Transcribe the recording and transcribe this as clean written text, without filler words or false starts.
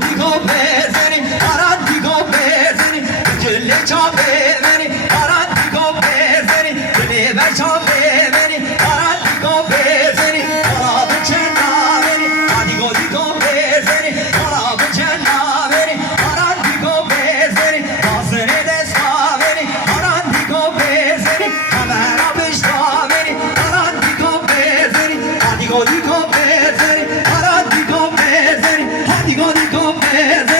digo bezeni, aran digo bezeni, gülle çabe beni, aran digo bezeni, gülle ver çabe beni, aran digo bezeni, ara bıçena beni, digo bezeni, ara bıçena beni, aran digo bezeni, bazene de sa beni, aran digo bezeni, hemen abışta beni, aran digo bezeni, digo bezeni, aran digo bezeni, digo bezeni.